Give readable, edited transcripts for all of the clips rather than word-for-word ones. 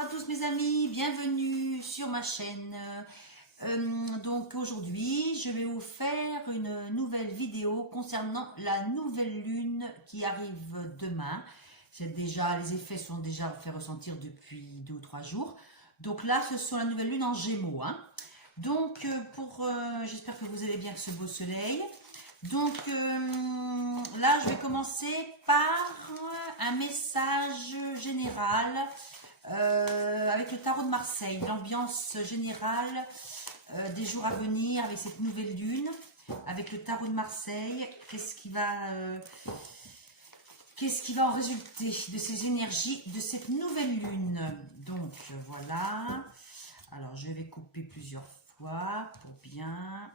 à tous mes amis, bienvenue sur ma chaîne. Donc aujourd'hui, je vais vous faire une nouvelle vidéo concernant la nouvelle lune qui arrive demain. Les effets sont déjà fait ressentir depuis 2 ou 3 jours. Donc là, ce sont la nouvelle lune en Gémeaux. Donc j'espère que vous allez bien avec ce beau soleil. Donc là, je vais commencer par un message général avec le tarot de Marseille, l'ambiance générale des jours à venir avec cette nouvelle lune, avec le tarot de Marseille. Qu'est-ce qui va en résulter de ces énergies de cette nouvelle lune? Donc voilà. Alors je vais couper plusieurs fois pour bien.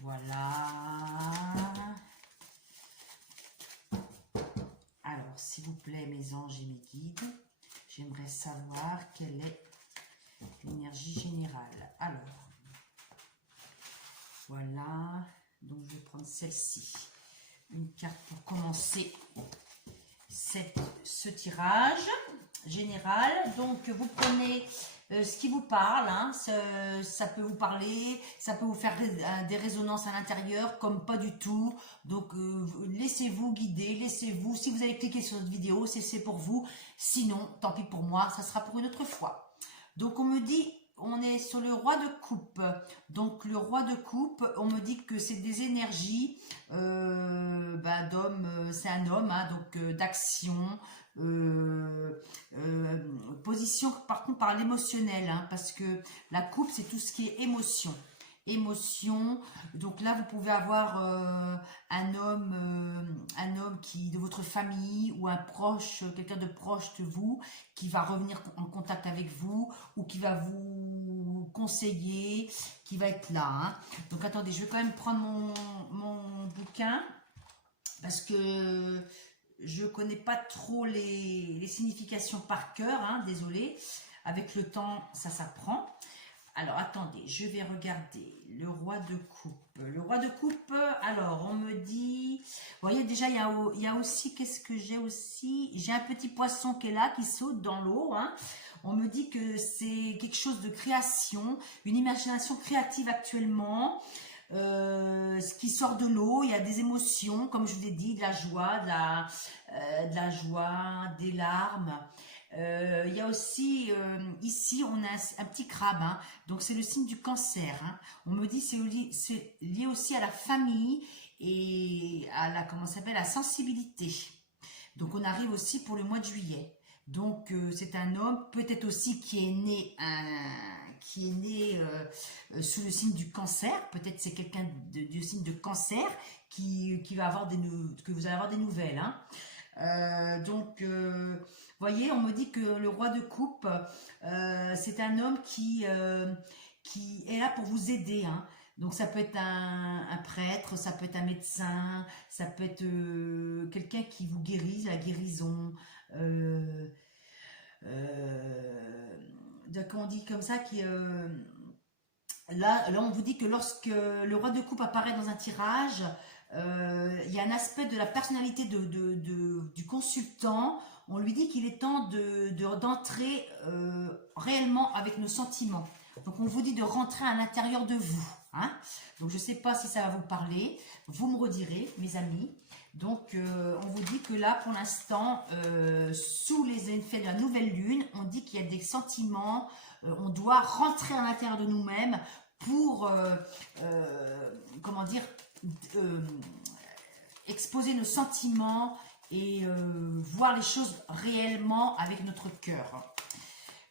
Voilà. Alors, s'il vous plaît, mes anges et mes guides, j'aimerais savoir quelle est l'énergie générale. Alors, voilà. Donc, je vais prendre celle-ci. Une carte pour commencer ce tirage général. Donc, vous prenez ce qui vous parle, ça peut vous parler, ça peut vous faire des résonances à l'intérieur comme pas du tout. Donc laissez-vous guider, laissez-vous, si vous avez cliqué sur cette vidéo, c'est pour vous, sinon tant pis pour moi, ça sera pour une autre fois. Donc on me dit, on est sur le roi de coupe. Donc le roi de coupe, on me dit que c'est des énergies d'homme, c'est un homme, donc d'action, position par contre par l'émotionnel, parce que la coupe c'est tout ce qui est émotion. Donc là vous pouvez avoir un homme qui de votre famille ou un proche, quelqu'un de proche de vous qui va revenir en contact avec vous ou qui va vous conseiller, qui va être là. Donc attendez, je vais quand même prendre mon bouquin parce que je connais pas trop les significations par cœur, désolé. Avec le temps, ça s'apprend. Alors, attendez, je vais regarder le roi de coupe. Le roi de coupe, alors, on me dit... Vous voyez, déjà, il y a aussi... Qu'est-ce que j'ai aussi? J'ai un petit poisson qui est là, qui saute dans l'eau. On me dit que c'est quelque chose de création, une imagination créative actuellement. Ce qui sort de l'eau, il y a des émotions, comme je vous ai dit, de la joie, des larmes. Il y a aussi, ici, on a un petit crabe, donc c'est le signe du cancer. On me dit c'est lié aussi à la famille et à la sensibilité. Donc on arrive aussi pour le mois de juillet. Donc c'est un homme, peut-être aussi qui est né sous le signe du cancer. Peut-être c'est quelqu'un du signe de cancer qui va avoir que vous allez avoir des nouvelles. Voyez, on me dit que le roi de coupe, c'est un homme qui est là pour vous aider. Donc ça peut être un prêtre, ça peut être un médecin, ça peut être quelqu'un qui vous guérit, la guérison. On dit comme ça là on vous dit que lorsque le roi de coupe apparaît dans un tirage, il y a un aspect de la personnalité du consultant. On lui dit qu'il est temps d'entrer réellement avec nos sentiments. Donc on vous dit de rentrer à l'intérieur de vous. Donc je ne sais pas si ça va vous parler. Vous me redirez, mes amis. Donc on vous dit que là pour l'instant, sous les effets de la nouvelle lune, on dit qu'il y a des sentiments, on doit rentrer à l'intérieur de nous-mêmes pour exposer nos sentiments et voir les choses réellement avec notre cœur.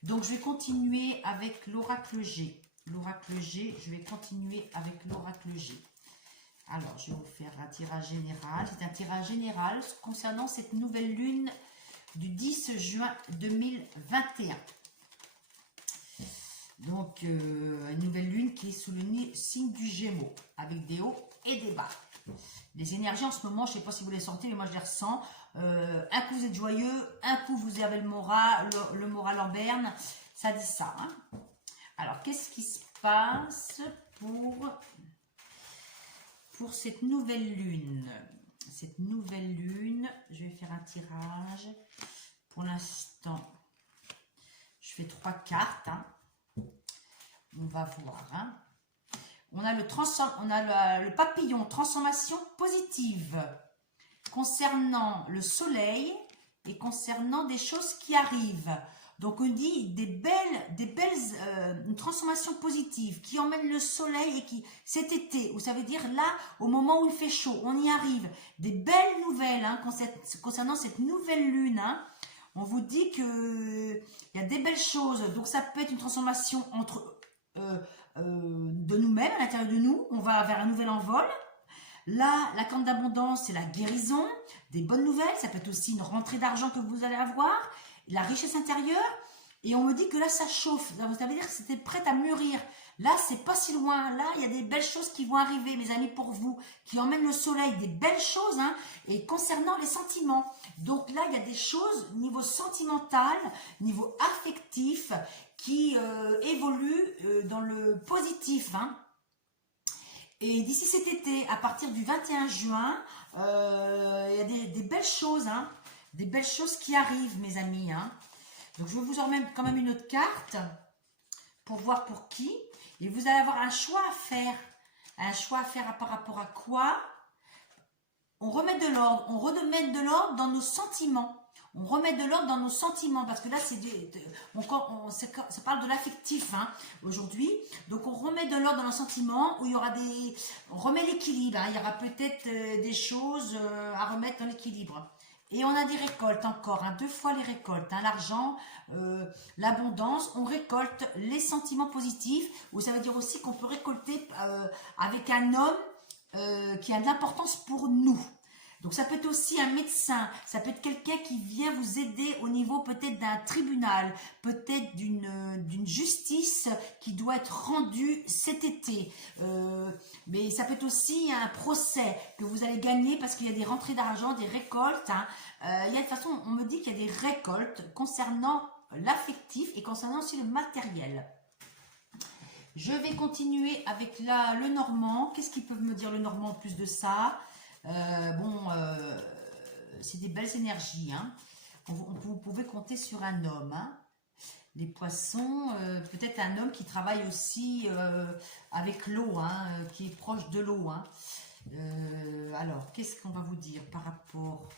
Donc je vais continuer avec l'oracle G. L'oracle G, je vais continuer avec l'oracle G. Alors, je vais vous faire un tirage général. C'est un tirage général concernant cette nouvelle lune du 10 juin 2021. Donc, une nouvelle lune qui est sous le signe du Gémeaux, avec des hauts et des bas. Les énergies en ce moment, je ne sais pas si vous les sentez, mais moi je les ressens. Un coup vous êtes joyeux, un coup vous avez le moral en berne. Ça dit ça. Alors, qu'est-ce qui se passe pour cette nouvelle lune? Cette nouvelle lune, je vais faire un tirage. Pour l'instant, Je fais 3 cartes. Hein. On va voir. Hein. On a le papillon, transformation positive, concernant le soleil et concernant des choses qui arrivent. Donc on dit une transformation positive qui emmène le soleil et qui, cet été, ou ça veut dire là, au moment où il fait chaud, on y arrive. Des belles nouvelles hein, concernant cette nouvelle lune. Hein. On vous dit qu'il y a des belles choses. Donc ça peut être une transformation de nous-mêmes, à l'intérieur de nous. On va vers un nouvel envol. Là, la carte d'abondance, c'est la guérison, des bonnes nouvelles. Ça peut être aussi une rentrée d'argent que vous allez avoir. La richesse intérieure, et on me dit que là ça chauffe, ça veut dire que c'était prêt à mûrir. Là c'est pas si loin, là il y a des belles choses qui vont arriver mes amis pour vous, qui emmènent le soleil, des belles choses hein, et concernant les sentiments. Donc là il y a des choses niveau sentimental, niveau affectif qui évoluent dans le positif. Hein. Et d'ici cet été, à partir du 21 juin, il y a des belles choses, hein. Des belles choses qui arrivent, mes amis. Hein. Donc, je vais vous en remettre quand même une autre carte pour voir pour qui. Et vous allez avoir un choix à faire. Un choix à faire par rapport à quoi? On remet de l'ordre. On remet de l'ordre dans nos sentiments. On remet de l'ordre dans nos sentiments. Parce que là, ça parle de l'affectif hein, aujourd'hui. Donc, on remet de l'ordre dans nos sentiments où il y aura des... On remet l'équilibre. Hein. Il y aura peut-être des choses à remettre dans l'équilibre. Et on a des récoltes encore, hein, 2 fois les récoltes, hein, l'argent, l'abondance, on récolte les sentiments positifs, ou ça veut dire aussi qu'on peut récolter avec un homme qui a de l'importance pour nous. Donc ça peut être aussi un médecin, ça peut être quelqu'un qui vient vous aider au niveau peut-être d'un tribunal, peut-être d'une justice qui doit être rendue cet été. Mais ça peut être aussi un procès que vous allez gagner parce qu'il y a des rentrées d'argent, des récoltes. Hein. Il y a de toute façon, on me dit qu'il y a des récoltes concernant l'affectif et concernant aussi le matériel. Je vais continuer avec le normand. Qu'est-ce qu'ils peuvent me dire le normand en plus de ça? C'est des belles énergies. Hein. Vous pouvez compter sur un homme. Hein. Les poissons, peut-être un homme qui travaille aussi avec l'eau, hein, qui est proche de l'eau. Hein. Alors, qu'est-ce qu'on va vous dire par rapport...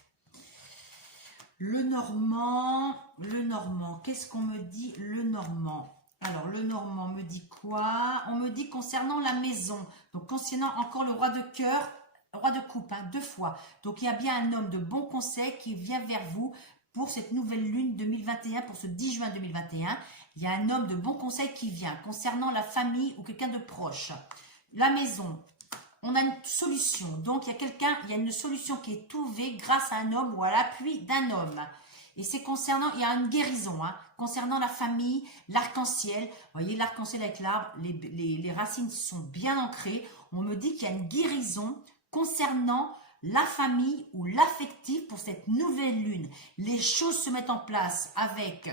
Le normand, qu'est-ce qu'on me dit le normand? Alors, le normand me dit quoi? On me dit concernant la maison, donc concernant encore le roi de cœur, roi de coupe, hein, 2 fois. Donc, il y a bien un homme de bon conseil qui vient vers vous pour cette nouvelle lune 2021, pour ce 10 juin 2021. Il y a un homme de bon conseil qui vient concernant la famille ou quelqu'un de proche. La maison, on a une solution. Donc, il y a une solution qui est trouvée grâce à un homme ou à l'appui d'un homme. Et c'est concernant, il y a une guérison, hein, concernant la famille, l'arc-en-ciel. Vous voyez, l'arc-en-ciel avec l'arbre, les racines sont bien ancrées. On me dit qu'il y a une guérison concernant la famille ou l'affectif pour cette nouvelle lune. Les choses se mettent en place avec,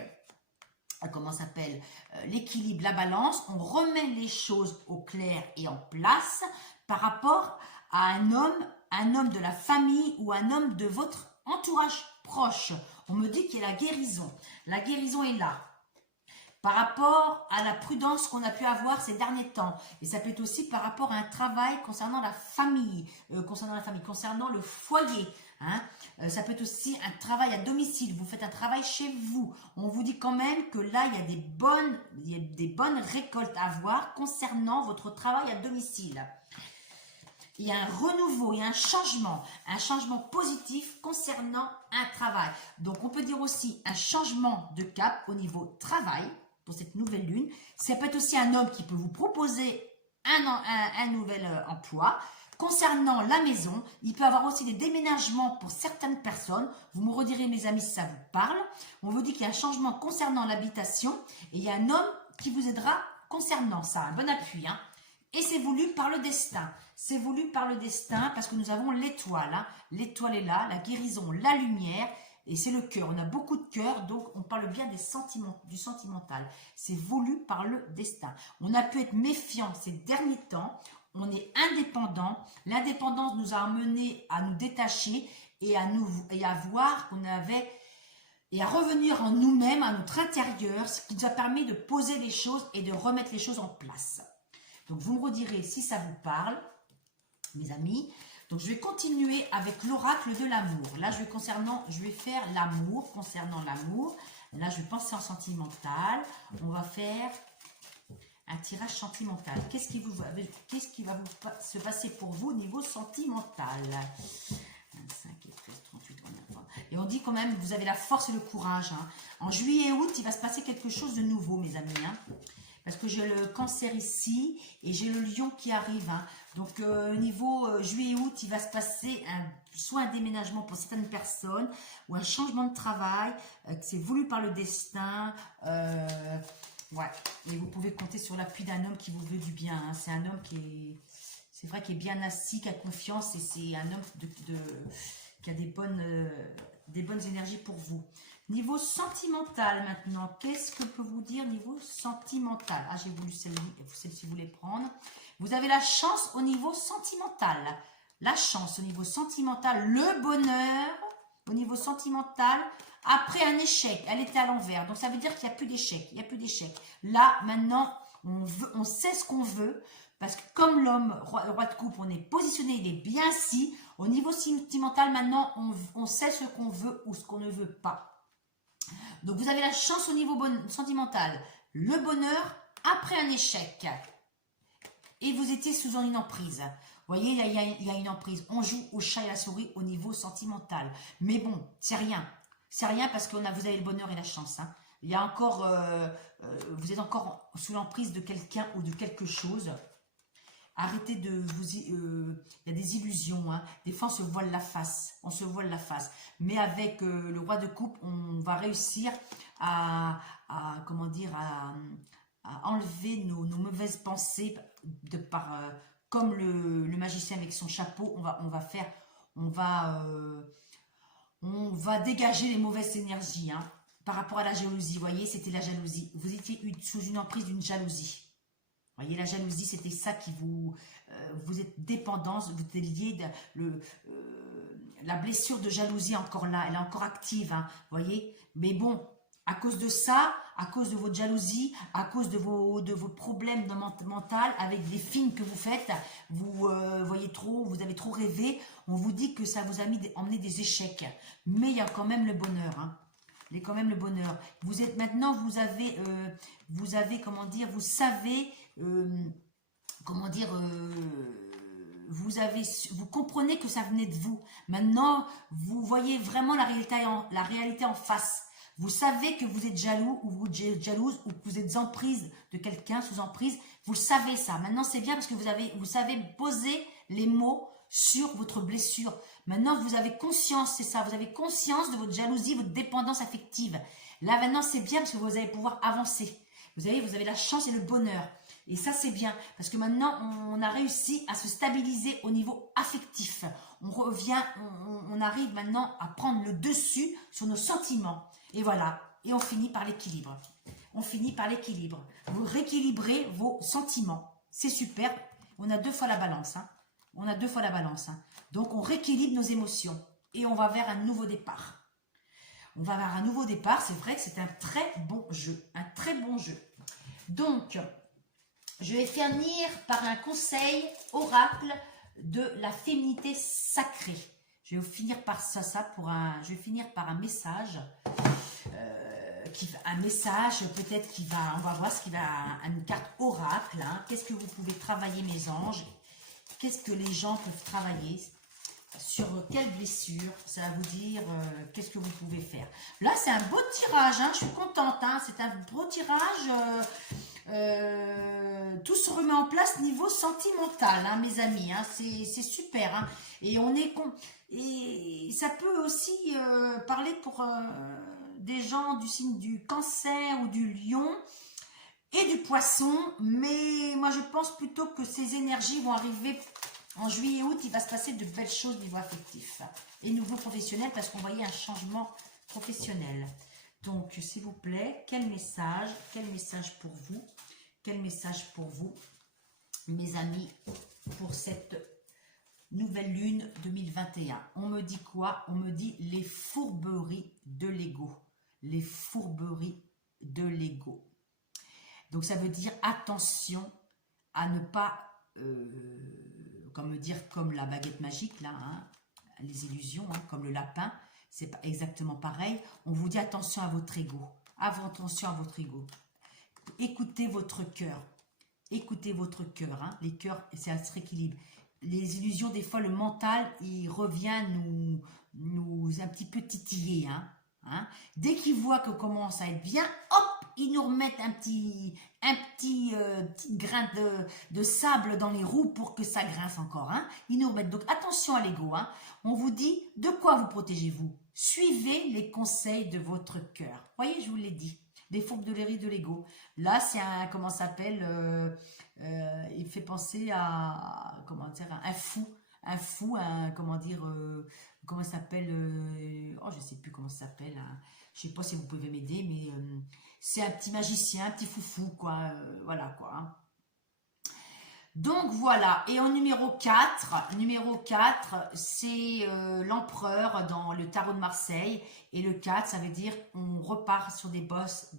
comment ça s'appelle, l'équilibre, la balance. On remet les choses au clair et en place par rapport à un homme de la famille ou un homme de votre entourage proche. On me dit qu'il y a la guérison. La guérison est là. Par rapport à la prudence qu'on a pu avoir ces derniers temps. Et ça peut être aussi par rapport à un travail concernant la famille, concernant le foyer. Hein. Ça peut être aussi un travail à domicile. Vous faites un travail chez vous. On vous dit quand même que là, il y a des bonnes récoltes à avoir concernant votre travail à domicile. Il y a un renouveau, il y a un changement positif concernant un travail. Donc, on peut dire aussi un changement de cap au niveau travail pour cette nouvelle lune. Ça peut être aussi un homme qui peut vous proposer un nouvel emploi. Concernant la maison, il peut y avoir aussi des déménagements pour certaines personnes. Vous me redirez, mes amis, si ça vous parle. On vous dit qu'il y a un changement concernant l'habitation et il y a un homme qui vous aidera concernant ça. Un bon appui, hein. Et c'est voulu par le destin. C'est voulu par le destin parce que nous avons l'étoile. Hein. L'étoile est là, la guérison, la lumière. Et c'est le cœur. On a beaucoup de cœur, donc on parle bien des sentiments, du sentimental. C'est voulu par le destin. On a pu être méfiant ces derniers temps. On est indépendant. L'indépendance nous a amené à nous détacher et à voir qu'on avait et à revenir en nous-mêmes, à notre intérieur, ce qui nous a permis de poser les choses et de remettre les choses en place. Donc, vous me redirez si ça vous parle, mes amis. Donc, je vais continuer avec l'oracle de l'amour. Là, je vais faire l'amour, concernant l'amour. Là, je vais penser en sentimental. On va faire un tirage sentimental. Qu'est-ce qui va se passer pour vous au niveau sentimental? 25 et 13, 38, 39. Et on dit quand même, vous avez la force et le courage. Hein. En juillet et août, il va se passer quelque chose de nouveau, mes amis. Hein. Parce que j'ai le cancer ici et j'ai le lion qui arrive. Hein. Donc, au niveau juillet et août, il va se passer soit un déménagement pour certaines personnes ou un changement de travail que c'est voulu par le destin. Ouais, et vous pouvez compter sur l'appui d'un homme qui vous veut du bien. Hein. C'est un homme qui est... C'est vrai qu'il est bien assis, qui a confiance et c'est un homme qui a des bonnes énergies pour vous. Niveau sentimental maintenant, qu'est-ce que peut vous dire niveau sentimental? Ah, j'ai voulu celle-ci, vous les prendre. Vous avez la chance au niveau sentimental. La chance au niveau sentimental, le bonheur au niveau sentimental, après un échec. Elle était à l'envers, donc ça veut dire qu'il n'y a plus d'échec. Il n'y a plus d'échec. Là, maintenant, on sait ce qu'on veut. Parce que comme l'homme, roi de coupe, on est positionné, il est bien assis. Au niveau sentimental, maintenant, on sait ce qu'on veut ou ce qu'on ne veut pas. Donc, vous avez la chance au niveau sentimental. Le bonheur après un échec. Et vous étiez sous une emprise. Vous voyez, il y a une emprise. On joue au chat et à la souris au niveau sentimental. Mais bon, c'est rien. C'est rien parce que vous avez le bonheur et la chance. Hein. Il y a encore, vous êtes encore sous l'emprise de quelqu'un ou de quelque chose. Arrêtez de vous... il y a des illusions. Hein. Des fois, on se voile la face. On se voile la face. Mais avec le roi de coupe, on va réussir à enlever nos mauvaises pensées comme le magicien avec son chapeau. On va dégager les mauvaises énergies. Hein. Par rapport à la jalousie, vous voyez, c'était la jalousie. Vous étiez sous une emprise d'une jalousie. Vous voyez, la jalousie, c'était ça qui vous êtes dépendance, vous êtes lié, la blessure de jalousie est encore là, elle est encore active, hein, vous voyez. Mais bon, à cause de ça, à cause de votre jalousie, à cause de vos problèmes mentaux, avec les films que vous faites, vous voyez trop, vous avez trop rêvé, on vous dit que ça vous a emmené des échecs. Mais il y a quand même le bonheur, hein. Il y a quand même le bonheur. Vous êtes maintenant, vous avez, comment dire, vous savez, vous comprenez que ça venait de vous. Maintenant, vous voyez vraiment la réalité en face. Vous savez que vous êtes jaloux ou vous êtes jalouse ou que vous êtes en prise de quelqu'un, sous emprise. Vous savez ça. Maintenant, c'est bien parce que vous savez poser les mots sur votre blessure. Maintenant, vous avez conscience, c'est ça. Vous avez conscience de votre jalousie, votre dépendance affective. Là, maintenant, c'est bien parce que vous allez pouvoir avancer. Vous avez la chance et le bonheur. Et ça, c'est bien, parce que maintenant, on a réussi à se stabiliser au niveau affectif. On arrive maintenant à prendre le dessus sur nos sentiments. Et voilà, et on finit par l'équilibre. On finit par l'équilibre. Vous rééquilibrez vos sentiments. C'est super. On a 2 fois la balance. Hein. On a 2 fois la balance. Hein. Donc, on rééquilibre nos émotions. Et on va vers un nouveau départ. On va vers un nouveau départ. C'est vrai que c'est un très bon jeu. Un très bon jeu. Donc... je vais finir par un conseil oracle de la féminité sacrée. Je vais finir par je vais finir par un message. Peut-être on va voir ce qui va, une carte oracle. Hein. Qu'est-ce que vous pouvez travailler, mes anges? Qu'est-ce que les gens peuvent travailler? Sur quelle blessure? Ça va vous dire qu'est-ce que vous pouvez faire. Là, c'est un beau tirage. Hein. Je suis contente. Hein. C'est un beau tirage. Tout se remet en place niveau sentimental, hein, mes amis. Hein. C'est super. Hein. Et et ça peut aussi parler pour des gens du signe du cancer ou du lion et du poisson. Mais moi, je pense plutôt que ces énergies vont arriver en juillet et août. Il va se passer de belles choses au niveau affectif et niveau professionnel, parce qu'on voyait un changement professionnel. Donc, s'il vous plaît, quel message pour vous? Quel message pour vous, mes amis, pour cette nouvelle lune 2021? On me dit quoi? On me dit les fourberies de l'ego. les fourberies de l'ego. Donc ça veut dire attention à ne pas, comme la baguette magique, là, hein, les illusions, hein, comme le lapin, c'est pas exactement pareil. On vous dit attention à votre ego. Attention à votre ego. Écoutez votre cœur. Écoutez votre cœur. Hein. Les cœurs, c'est à se rééquilibre. Les illusions, des fois, le mental, il revient nous un petit peu titiller. Hein. Dès qu'il voit que commence à être bien, hop, ils nous remettent un petit grain de sable dans les roues pour que ça grince encore. Hein. Ils nous remettent. Donc, attention à l'ego. Hein. On vous dit, de quoi vous protégez-vous? Suivez les conseils de votre cœur. Voyez, je vous l'ai dit. Les fourberies de l'ego. Là, c'est un, comment ça s'appelle, il fait penser à, comment dire, un fou, comment dire, comment ça s'appelle, oh, je sais plus comment ça s'appelle, hein. Je sais pas si vous pouvez m'aider, mais c'est un petit magicien, un petit foufou, quoi, voilà, quoi. Hein. Donc voilà, et en numéro 4, c'est l'empereur dans le tarot de Marseille, et le 4, ça veut dire on repart sur des bases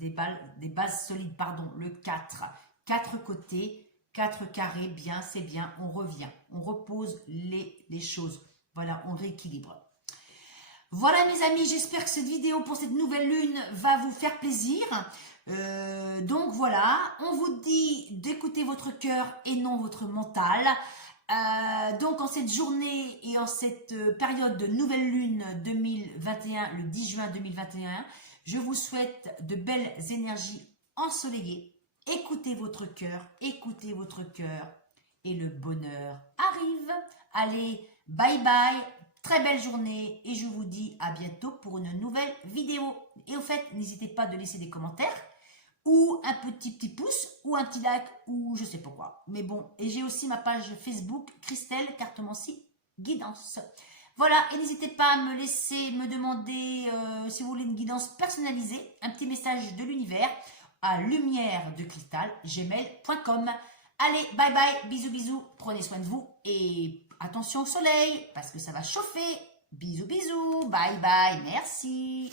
solides, pardon, le 4, 4 côtés, 4 carrés, bien, c'est bien, on revient, on repose les choses, voilà, on rééquilibre. Voilà mes amis, j'espère que cette vidéo pour cette nouvelle lune va vous faire plaisir. Donc voilà, on vous dit d'écouter votre cœur et non votre mental. Donc en cette journée et en cette période de nouvelle lune 2021, le 10 juin 2021, je vous souhaite de belles énergies ensoleillées. Écoutez votre cœur et le bonheur arrive. Allez, bye bye. Très belle journée et je vous dis à bientôt pour une nouvelle vidéo. Et au fait, n'hésitez pas de laisser des commentaires ou un petit pouce ou un petit like ou je sais pas quoi. Mais bon, et j'ai aussi ma page Facebook Christelle Cartomancie Guidance. Voilà, et n'hésitez pas à me demander si vous voulez une guidance personnalisée, un petit message de l'univers à lumière-de-cristal@gmail.com. Allez, bye bye, bisous bisous, prenez soin de vous et attention au soleil, parce que ça va chauffer. Bisous, bisous. Bye, bye. Merci.